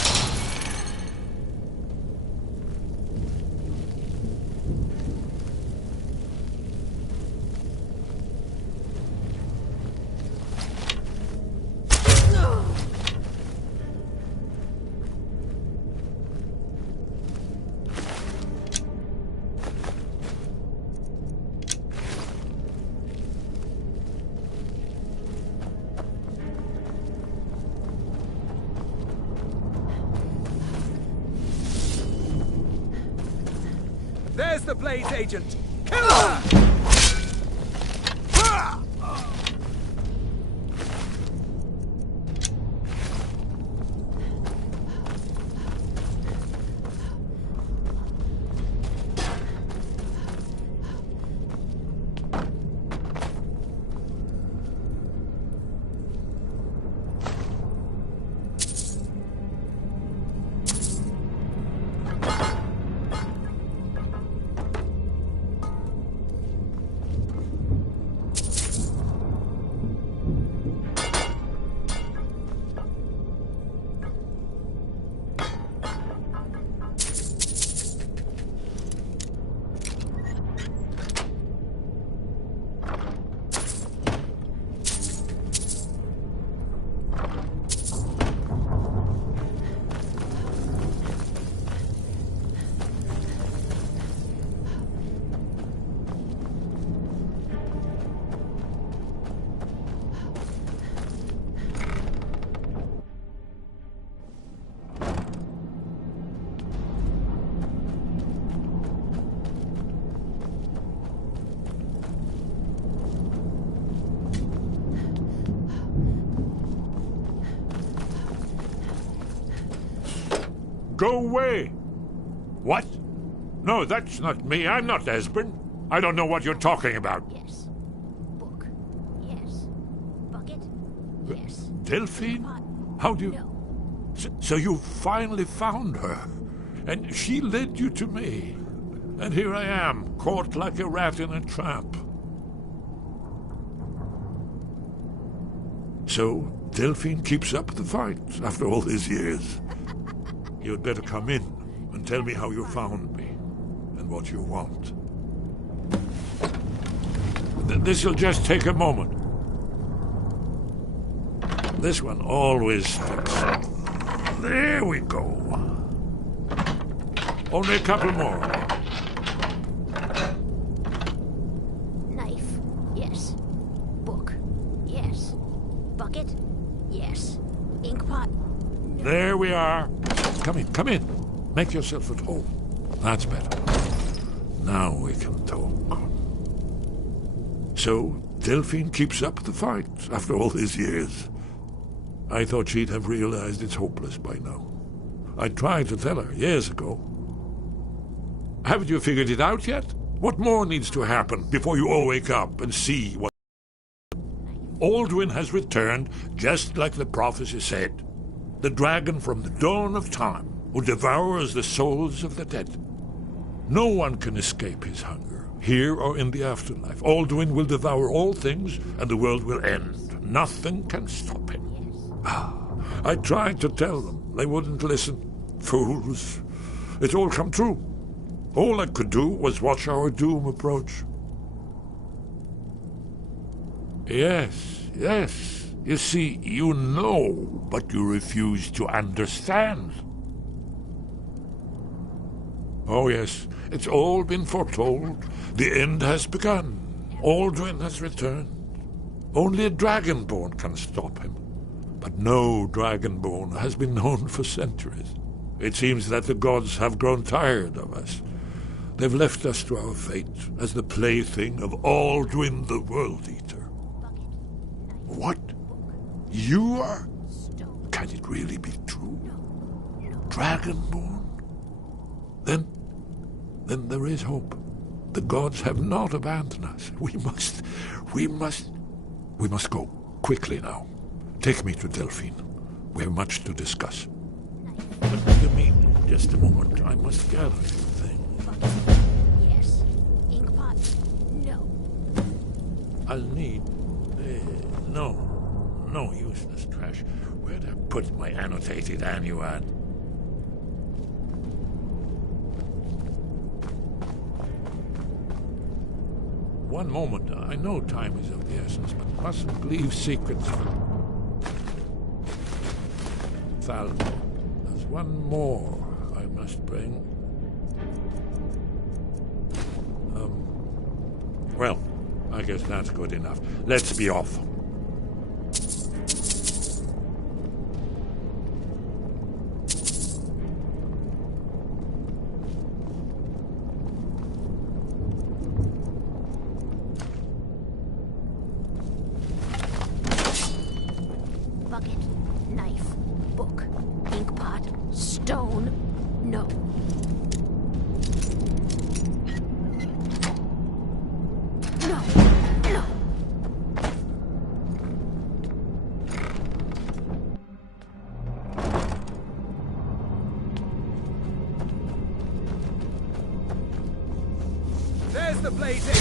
There's the Blaze Agent! Kill her! Go away! What? No, that's not me. I'm not Esbern. I don't know what you're talking about. Yes. Book. Yes. Bucket. Yes. Delphine? How do you... No. So you finally found her. And she led you to me. And here I am, caught like a rat in a trap. So, Delphine keeps up the fight after all these years. You'd better come in and tell me how you found me and what you want. This'll just take a moment. This one always sticks. There we go. Only a couple more. Knife. Yes. Book. Yes. Bucket. Yes. Ink pot. There we are. Come in, come in. Make yourself at home. That's better. Now we can talk. So, Delphine keeps up the fight after all these years. I thought she'd have realized it's hopeless by now. I tried to tell her years ago. Haven't you figured it out yet? What more needs to happen before you all wake up and see what... Alduin has returned just like the prophecy said. The dragon from the dawn of time who devours the souls of the dead. No one can escape his hunger, here or in the afterlife. Alduin will devour all things, and the world will end. Nothing can stop him. I tried to tell them. They wouldn't listen. Fools. It's all come true. All I could do was watch our doom approach. Yes. You see, you know, but you refuse to understand. Oh yes, it's all been foretold. The end has begun. Alduin has returned. Only a dragonborn can stop him. But no dragonborn has been known for centuries. It seems that the gods have grown tired of us. They've left us to our fate as the plaything of Alduin the World Eater. What? You are? Can it really be true? Dragonborn? Then there is hope. The gods have not abandoned us. We must go quickly now. Take me to Delphine. We have much to discuss. What do you mean? Just a moment. I must gather a few things. Yes. Inkpot? No. I'll need... No useless trash. Where'd I put my annotated annuad? One moment. I know time is of the essence, but mustn't leave secrets. Thalmor. There's one more I must bring. Well, I guess that's good enough. Let's be off. Bucket, knife, book, inkpot, stone, no. No. There's the blazing!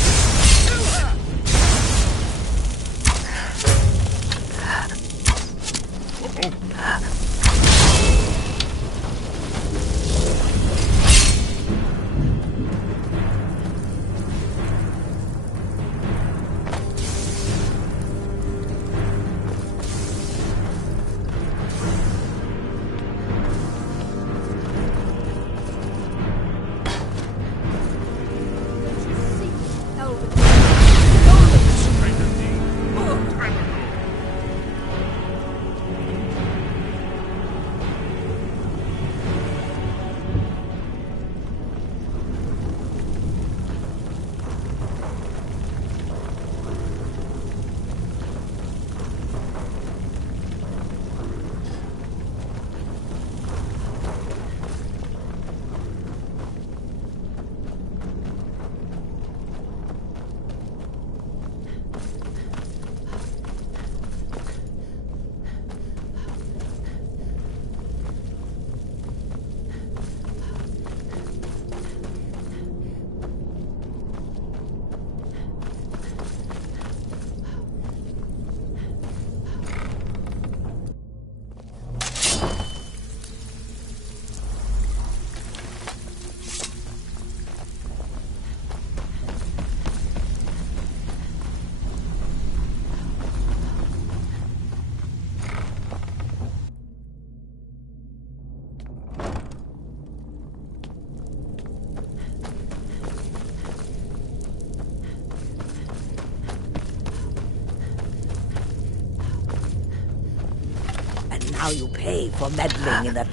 Now you pay for meddling in the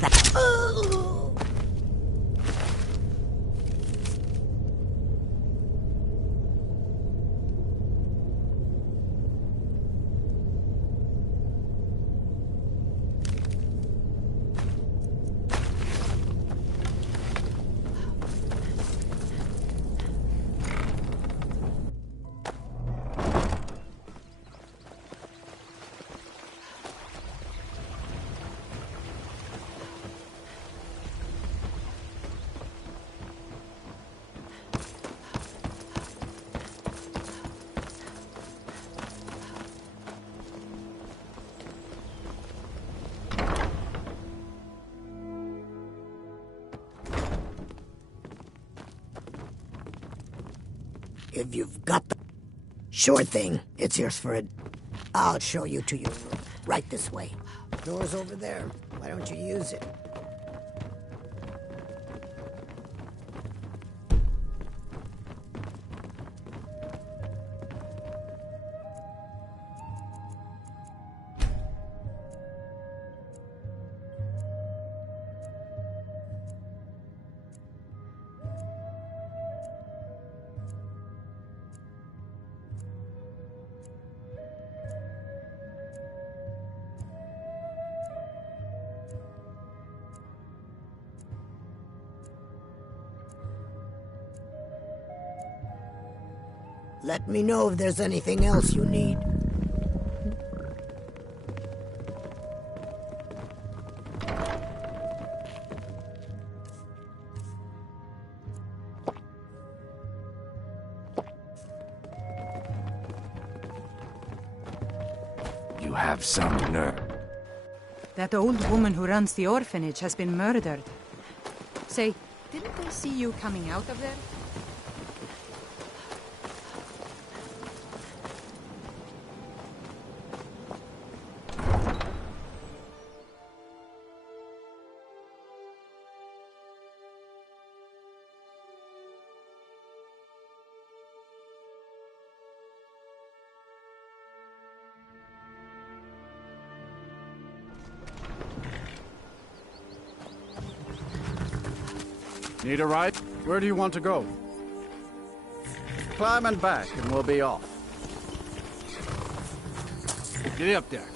If you've got the... Sure thing. It's yours for it. I'll show you to your room. Right this way. Door's over there. Why don't you use it? Let me know if there's anything else you need. You have some nerve. That old woman who runs the orphanage has been murdered. Say, didn't they see you coming out of there? Need a ride? Where do you want to go? Climb and back, and we'll be off. Get up there.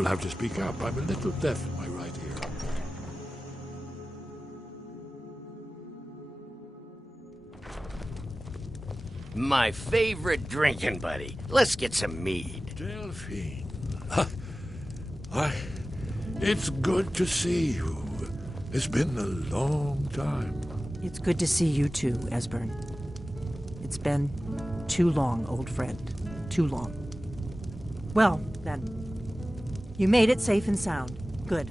You'll have to speak up. I'm a little deaf in my right ear. My favorite drinking buddy. Let's get some mead. Delphine. It's good to see you. It's been a long time. It's good to see you too, Esbern. It's been too long, old friend. Too long. Well, then. You made it safe and sound. Good.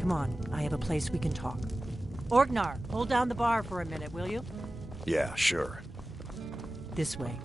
Come on, I have a place we can talk. Orgnar, hold down the bar for a minute, will you? Yeah, sure. This way.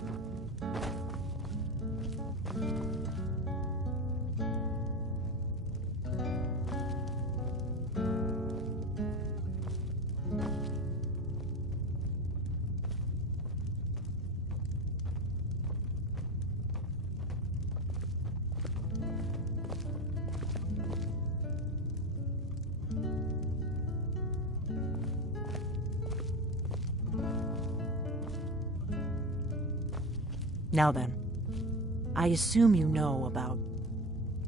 Now then, I assume you know about...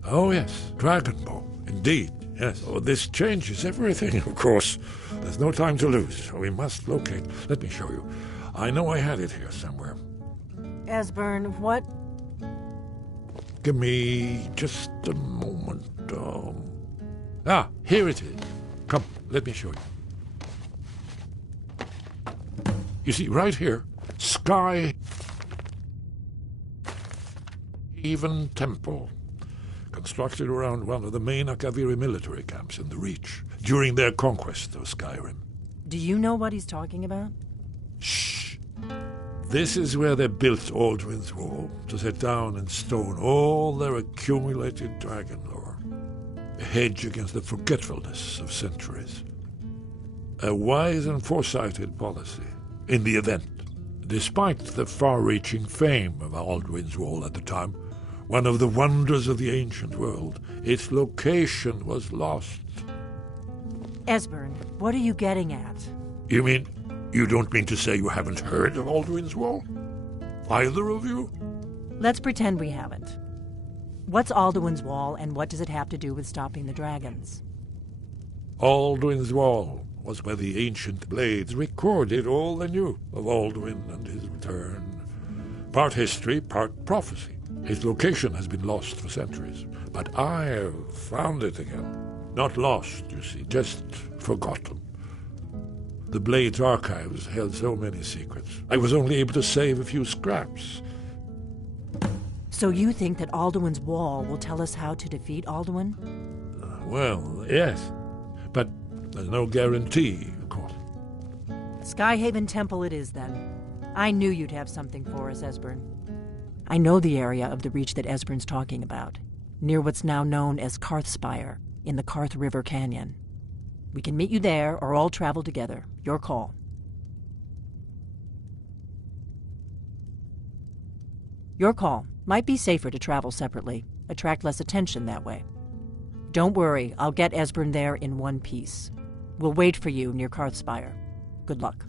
Oh, yes, Dragonbow. Indeed, yes. Oh, this changes everything, of course. There's no time to lose. We must locate. Let me show you. I know I had it here somewhere. Esbern, what? Give me just a moment. Here it is. Come, let me show you. You see, right here, Sky... Even Temple, constructed around one of the main Akaviri military camps in the Reach during their conquest of Skyrim. Do you know what he's talking about? Shh! This is where they built Aldrin's Wall, to set down in stone all their accumulated dragon lore. A hedge against the forgetfulness of centuries. A wise and foresighted policy, in the event. Despite the far-reaching fame of Aldrin's Wall at the time, one of the wonders of the ancient world, its location was lost. Esbern, what are you getting at? You mean, you don't mean to say you haven't heard of Aldrin's Wall? Either of you? Let's pretend we haven't. What's Alduin's Wall, and what does it have to do with stopping the dragons? Aldrin's Wall was where the ancient blades recorded all they knew of Alduin and his return. Part history, part prophecy. His location has been lost for centuries, but I have found it again. Not lost, you see, just forgotten. The Blades archives held so many secrets. I was only able to save a few scraps. So you think that Alduin's Wall will tell us how to defeat Alduin? Well, yes, but there's no guarantee, of course. Skyhaven Temple it is, then. I knew you'd have something for us, Esbern. I know the area of the Reach that Esbern's talking about, near what's now known as Karthspire, in the Karth River Canyon. We can meet you there, or all travel together. Your call. Your call. Might be safer to travel separately. Attract less attention that way. Don't worry, I'll get Esbern there in one piece. We'll wait for you near Karthspire. Good luck.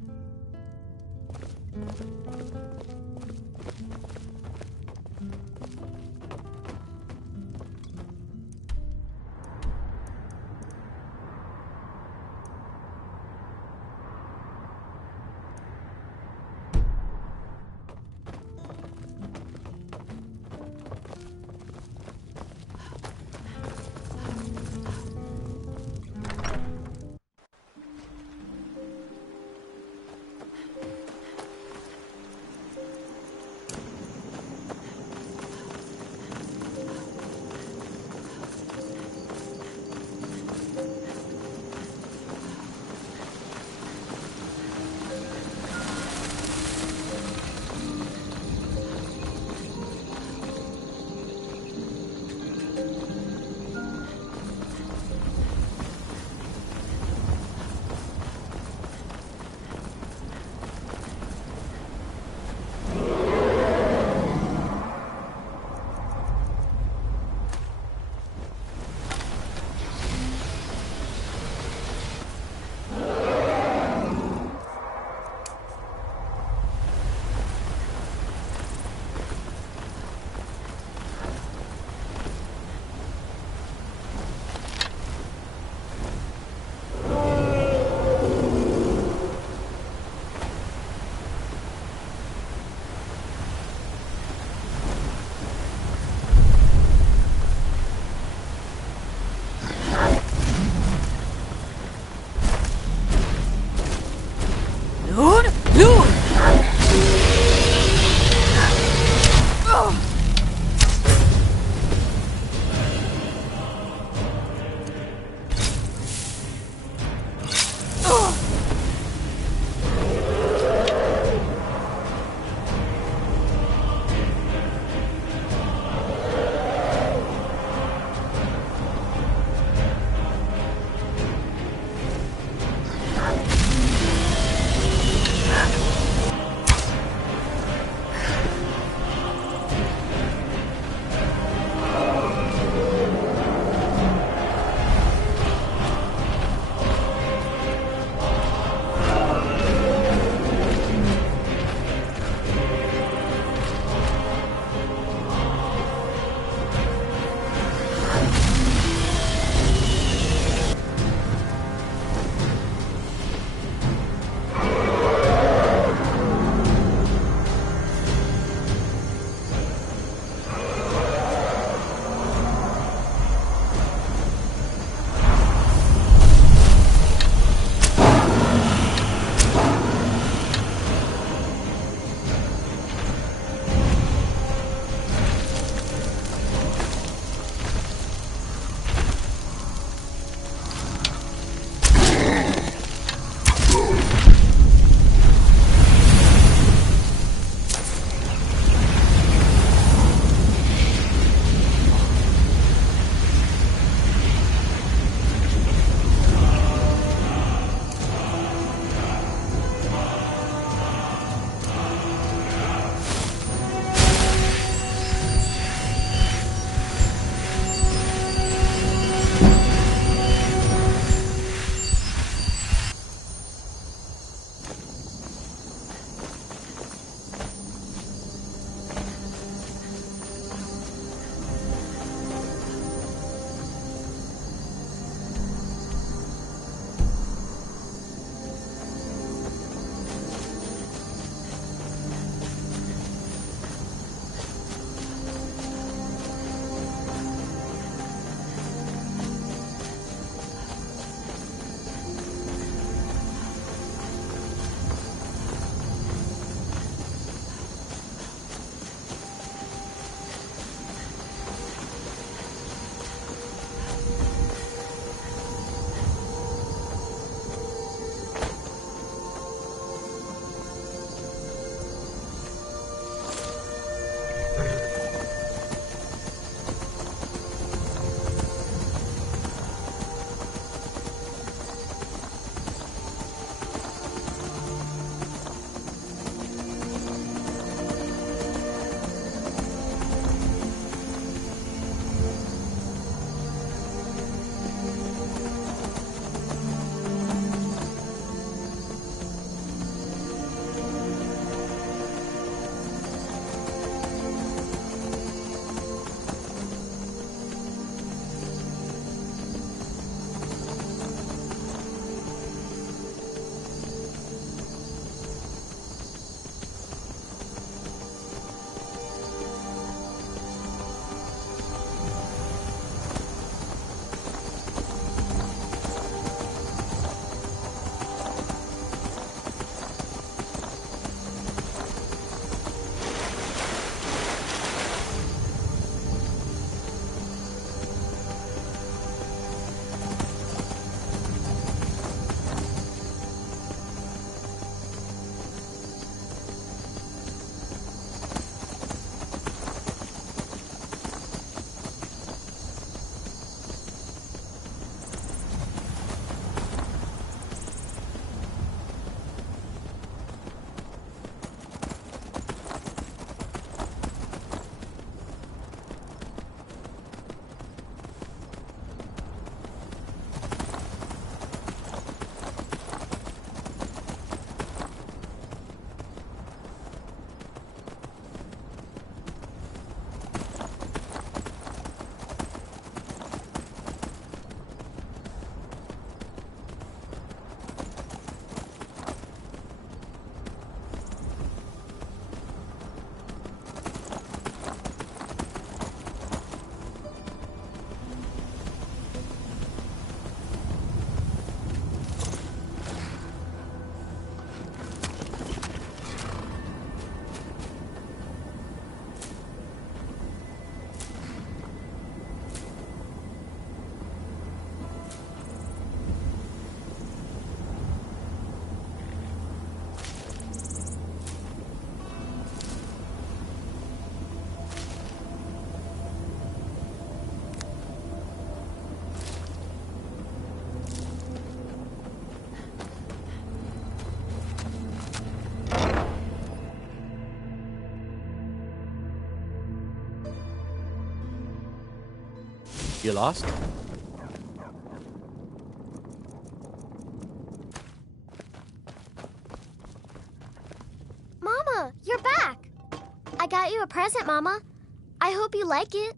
You lost? Mama, you're back! I got you a present, Mama. I hope you like it.